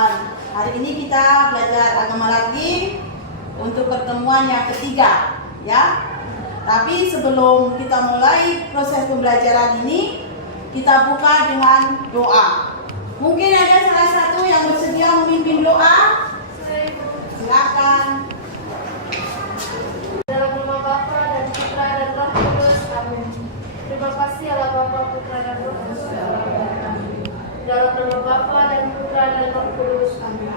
Hari ini kita belajar agama lagi untuk pertemuan yang ketiga, ya. Tapi sebelum kita mulai proses pembelajaran ini, kita buka dengan doa. Mungkin ada salah satu yang bersedia memimpin doa? Silakan. Dalam nama Bapa dan Putra dan Roh Kudus, amin. Terima kasih Allah Bapa, Putra dan Roh Kudus. Dalam nama Bapa dan Putra dan Roh Kudus, amin.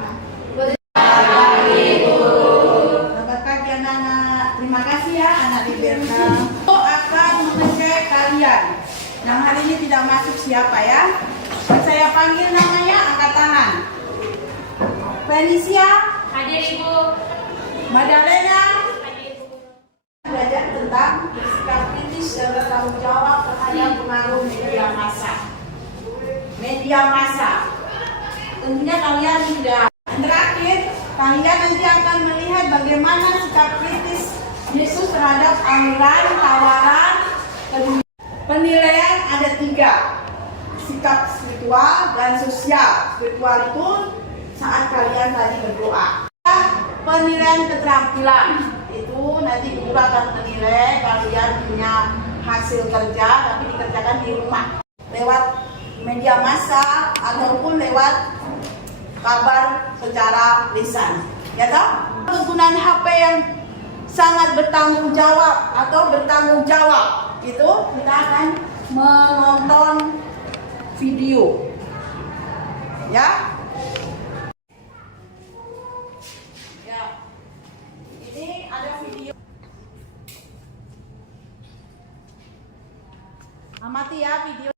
Selamat pagi anak-anak. Terima kasih ya anak Liberta. Aku akan mengecek kalian. Yang hari ini tidak masuk siapa ya? Saya panggil namanya, angkat tangan. Felicia. Hadir Ibu. Madalena. Hadir Ibu. Belajar tentang bersikap kritis dan bertanggung jawab terhadap pengaruh media massa. Media massa. Tentunya kalian tidak. Terakhir, kalian nanti akan melihat bagaimana sikap kritis Yesus terhadap aliran, tawaran, penilaian ada 3. Sikap spiritual dan sosial. Spiritual itu saat kalian tadi berdoa. Penilaian keterampilan itu nanti guru akan menilai kalian punya hasil kerja tapi dikerjakan di rumah lewat media massa ataupun lewat kabar secara lisan, ya toh? Penggunaan HP yang sangat bertanggung jawab atau bertanggung jawab itu kita akan menonton video, ya. Ini ada video. Amati ya video.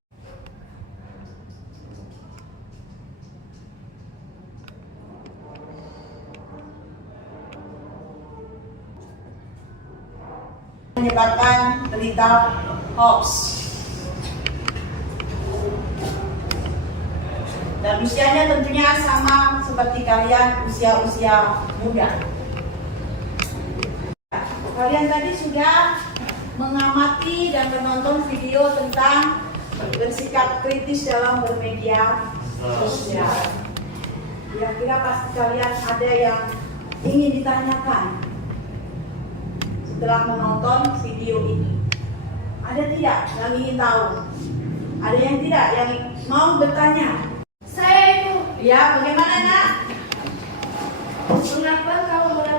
Menyebabkan berita hoax. Dan usianya tentunya sama seperti kalian, usia-usia muda. Kalian tadi sudah mengamati dan menonton video tentang bersikap kritis dalam bermedia sosial. Kira-kira pasti kalian ada yang ingin ditanyakan setelah menonton video ini. Ada tidak yang ingin tahu? Ada yang tidak yang mau bertanya? Saya Ibu. Ya, bagaimana nak? Mengapa kaum muda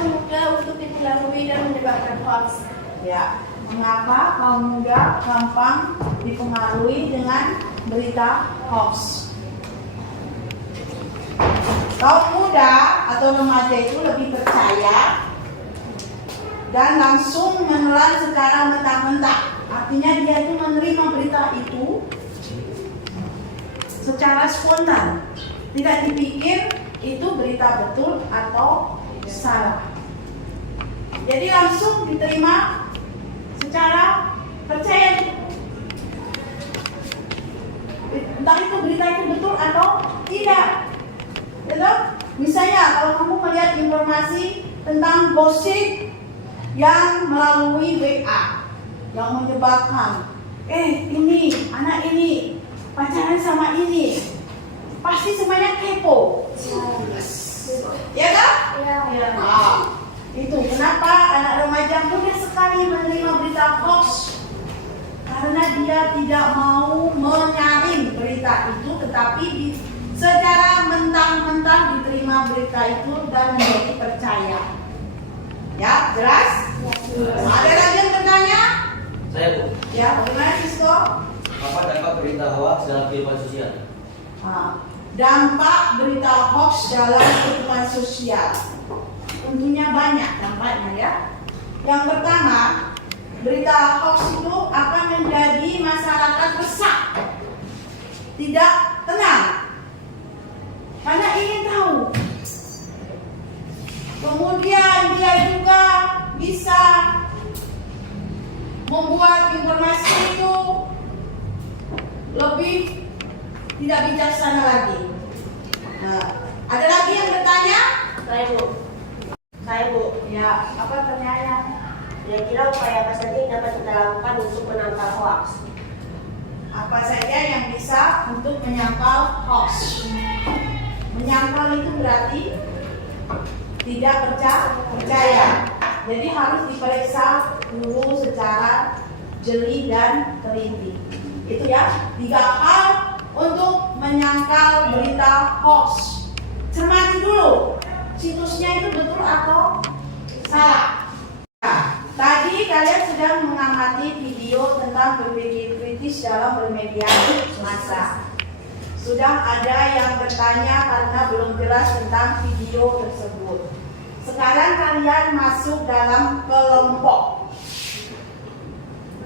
mudah untuk dipengaruhi dan menyebarkan hoax? Ya, mengapa kaum muda gampang dipengaruhi dengan berita hoax? Kaum muda atau remaja itu lebih percaya dan langsung menelan secara mentah-mentah. Artinya dia itu menerima berita itu secara spontan, tidak dipikir itu berita betul atau salah. Jadi langsung diterima secara percaya. Entah itu berita itu betul atau tidak. Betul? Misalnya kalau kamu melihat informasi tentang gosip yang melalui WA yang menyebabkan ini anak ini pacaran sama ini, pasti semuanya kepo. Ya kan? Ya. Nah, itu kenapa anak remaja mudah sekali menerima berita hoax, karena dia tidak mau menyaring berita itu, tetapi secara mentah-mentah diterima berita itu dan menjadi percaya. Ya, jelas? Ya. Ada lagi yang bertanya? Saya Bu, Ya, bagaimana Sisko? apa dampak berita hoax dalam kehidupan sosial? Dampak berita hoax dalam kehidupan sosial tentunya banyak dampaknya ya. Yang pertama, berita hoax itu akan menjadi masyarakat resah, tidak tenang, karena ingin tahu. Kemudian dia juga bisa membuat informasi itu lebih tidak bijaksana lagi. Nah, ada lagi yang bertanya? Saya Bu, Ya, apa pertanyaannya? kira-kira upaya apa saja yang dapat kita lakukan untuk menangkal hoax? Apa saja yang bisa untuk menyangkal hoax? Menyangkal berarti tidak percaya. Jadi harus diperiksa dulu secara jeli dan teliti. Itu ya, 3 hal untuk menyangkal berita hoax. Cermati dulu, situsnya itu betul atau salah. Nah, tadi kalian sedang mengamati video tentang berpikir kritis dalam bermedia massa. Sudah ada yang bertanya karena belum jelas tentang video tersebut. Sekarang kalian masuk dalam kelompok.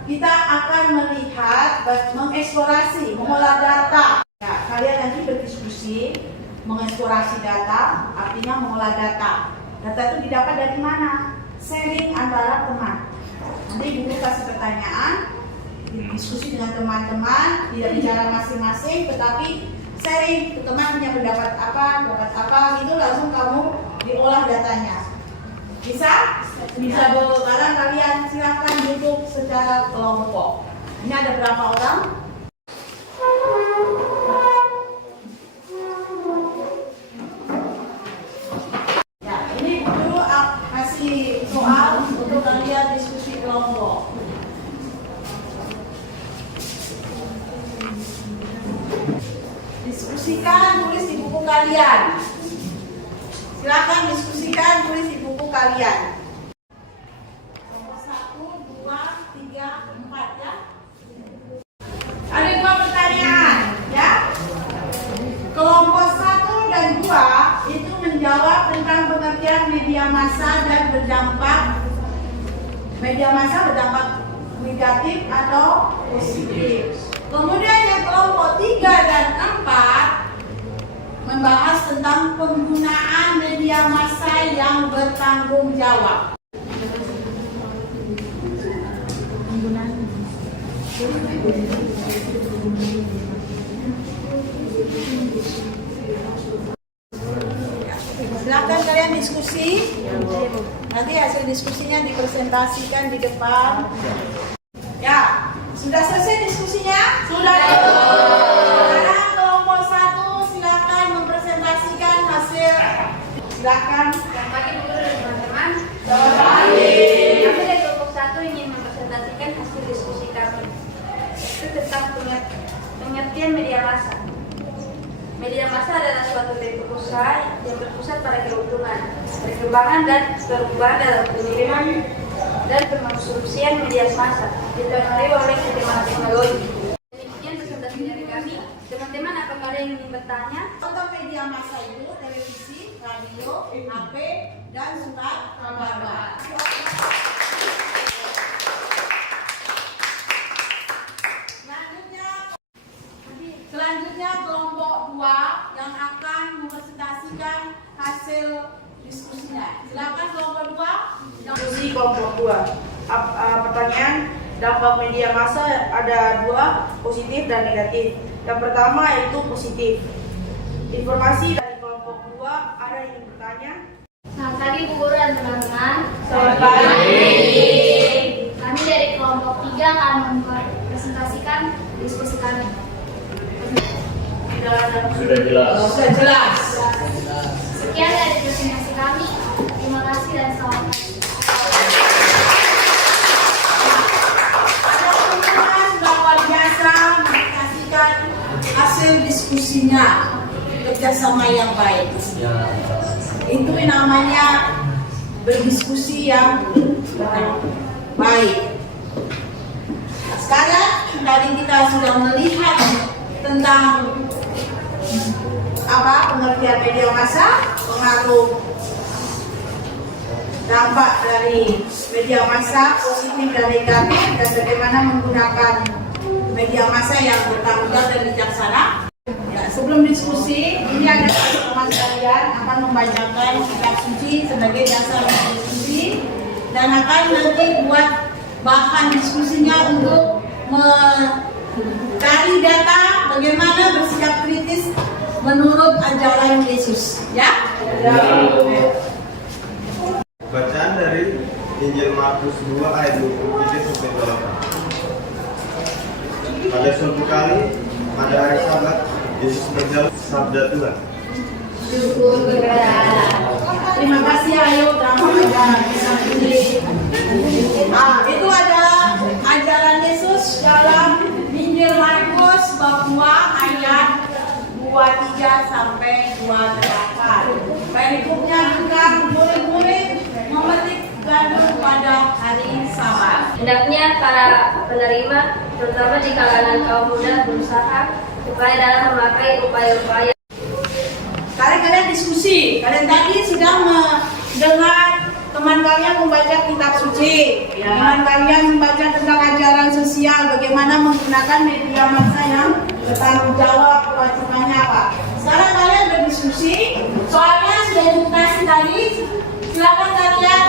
Kita akan melihat, mengeksplorasi, mengolah data. Ya, kalian nanti berdiskusi, mengeksplorasi data, artinya mengolah data. Data itu didapat dari mana? Sharing antara teman. Nanti guru kasih pertanyaan, diskusi dengan teman-teman, tidak bicara masing-masing, tetapi sharing. Teman punya pendapat apa, gitu langsung kamu diolah datanya. Bisa? Bisa bareng kalian silakan duduk secara kelompok. Ini ada berapa orang? Ya, ini dulu kasih soal untuk kalian diskusi kelompok. Diskusikan, tulis di buku kalian. Silakan diskusikan, tulis di buku kalian. Nomor 1, 2, 3, 4 ya. Ada 2 pertanyaan ya. Kelompok 1 dan 2 itu menjawab tentang pengertian media massa dan berdampak. Media massa berdampak negatif atau positif. Kemudian yang kelompok 3 dan 4 membahas tentang penggunaan media massa yang bertanggung jawab. Silakan kalian diskusi. Nanti hasil diskusinya dipresentasikan di depan. Ya, sudah selesai diskusinya? Sudah. Sekarang kelompok 1 silakan mempresentasikan hasil. Silakan. Selamat pagi Bu Guru dan teman-teman. Selamat pagi. Kami dari kelompok 1 ingin mempresentasikan hasil diskusi kami. Itu tentang pengertian media massa. Media massa adalah suatu bentuk usaha yang berpusat pada keuntungan, perkembangan dan perubahan dalam pengiriman dan pengonsumsian media massa dipengaruhi oleh perkembangan teknologi. Demikian presentasi dari kami. Teman-teman, apakah ada yang ingin bertanya? Contoh media massa itu televisi, radio, HP, dan surat kabar. Selanjutnya kelompok 2 yang akan mempresentasikan hasil diskusinya. Silakan kelompok 2. Diskusi kelompok 2. Pertanyaan, dampak media massa ada 2, positif dan negatif. Yang pertama yaitu positif. Informasi dari kelompok 2, ada yang ingin bertanya? Selamat pagi Bu Guru dan teman-teman. Selamat pagi. Kami dari kelompok 3 akan mempresentasikan diskusi kami. Sudah jelas. Sudah jelas. Sekian dari presentasi kami. Terima kasih dan selamat pagi. Ada teman-teman sudah luar biasa mempresentasikan hasil diskusinya, kerjasama yang baik. Ya. Itu namanya berdiskusi yang baik. Nah, sekarang tadi kita sudah melihat tentang pengertian media massa, pengaruh dampak dari media massa positif dan negatif, dan bagaimana menggunakan media massa yang bertanggung jawab dan bijaksana. Ya, sebelum diskusi, ini ada teman sekalian akan membacakan kitab suci sebagai dasar diskusi dan akan nanti buat bahan diskusinya untuk mencari data bagaimana bersikap kritis menurut ajaran Yesus, ya? Bacaan dari Injil Markus 2 ayat 23 sampai 28. Pada suatu kali, pada hari Sabat, Yesus berjalan sabda Tuhan. syukur kepada Allah. Terima kasih, ayo drama ajaran bisa sendiri. Nah, itu adalah ajaran Yesus dalam Injil Markus bab 2 ayat 23 sampai 28. Perikopnya juga murid-murid memetik gandum pada hari Sabat. Hendaknya para penerima, terutama di kalangan kaum muda, berusaha supaya dalam memakai upaya-upaya. Kalian diskusi. Kalian tadi sudah mendengar teman kalian membaca kitab suci. Teman kalian membaca tentang ajaran sosial, bagaimana menggunakan media massa yang bertanggung jawab, kewajibannya apa. Sekarang kalian berdiskusi, soalnya sudah edukasi tadi. Silakan kalian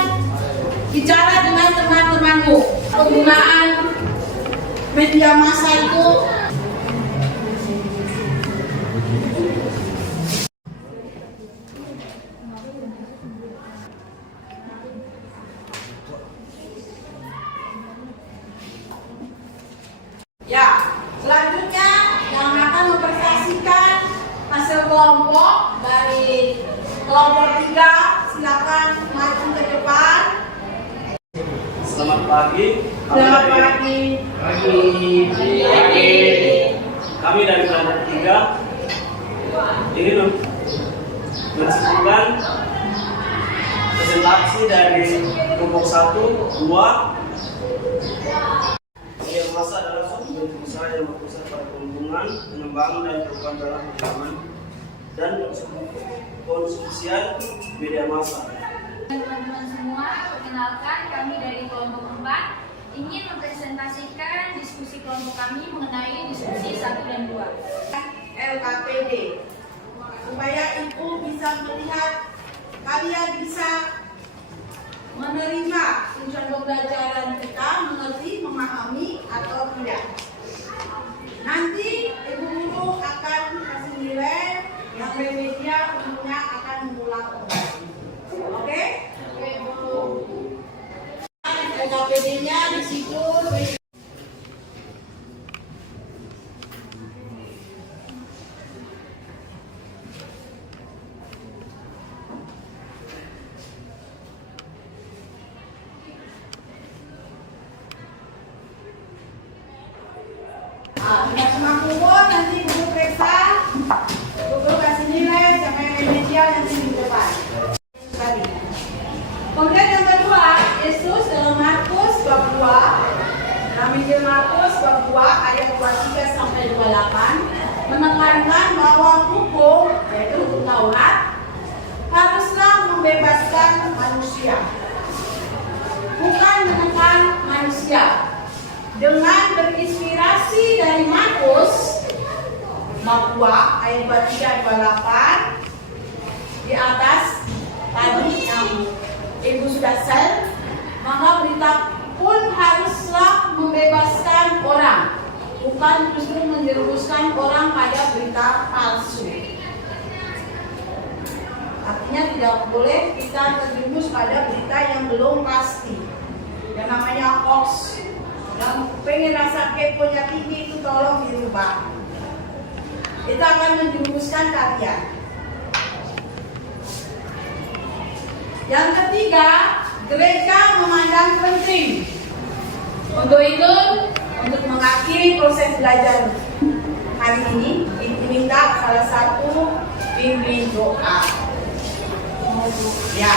bicara dengan teman-temanmu. Penggunaan media massa itu ya. Selanjutnya yang akan mempresentasikan hasil kelompok dari kelompok 3, silakan maju ke depan. Selamat pagi. Selamat pagi. Kami dari kelompok 3 ini menunjukkan presentasi dari kelompok 1, 2. Media massa adalah suatu bentuk usaha yang berpusat pada pengembangan, pengembangan dan perubahan dalam pengalaman dan konsumsian media massa. Teman-teman semua, perkenalkan kami dari kelompok 4 ingin mempresentasikan diskusi kelompok kami mengenai diskusi 1 dan 2. LKPD supaya ibu bisa melihat kalian bisa menerima tujuan pembelajaran kita, mengerti, memahami atau tidak. Nanti ibu guru akan kasih nilai yang media tentunya akan mengulang kembali. Oke? LKPD-nya di situ. Sudah semua kumpul, nanti guru periksa, guru kasih nilai, siapa yang remedial nanti di depan. Tadi. Kemudian yang kedua, Yesus dalam Markus bab 2, dalam Injil Markus bab 2 ayat 23 sampai 28 menekankan bahwa hukum, yaitu hukum Taurat, haruslah membebaskan manusia, bukan menekan manusia. Dengan berinspirasi dari Markus bab 2 ayat 23 28 di atas tadi yang ibu sudah share, maka berita pun haruslah membebaskan orang, bukan justru menjerumuskan orang pada berita palsu. Artinya tidak boleh kita terjerumus pada berita yang belum pasti, yang namanya hoax. Yang pengen rasa keponya tinggi itu tolong dirubah. Itu akan menjerumuskan kalian. Yang ketiga, gereja memandang penting. Untuk itu, untuk mengakhiri proses belajar hari ini, diminta salah satu pimpin doa. Ya,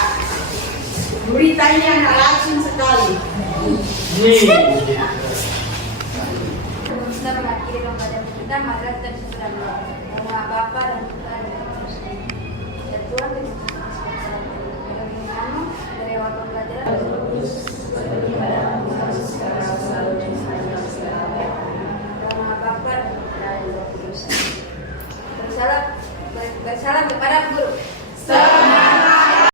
berita ini anak langsung sekali. Sebelum kita mengakhiri pembelajaran kita, maka kita bisa berdoa. Nama Bapa dan Putra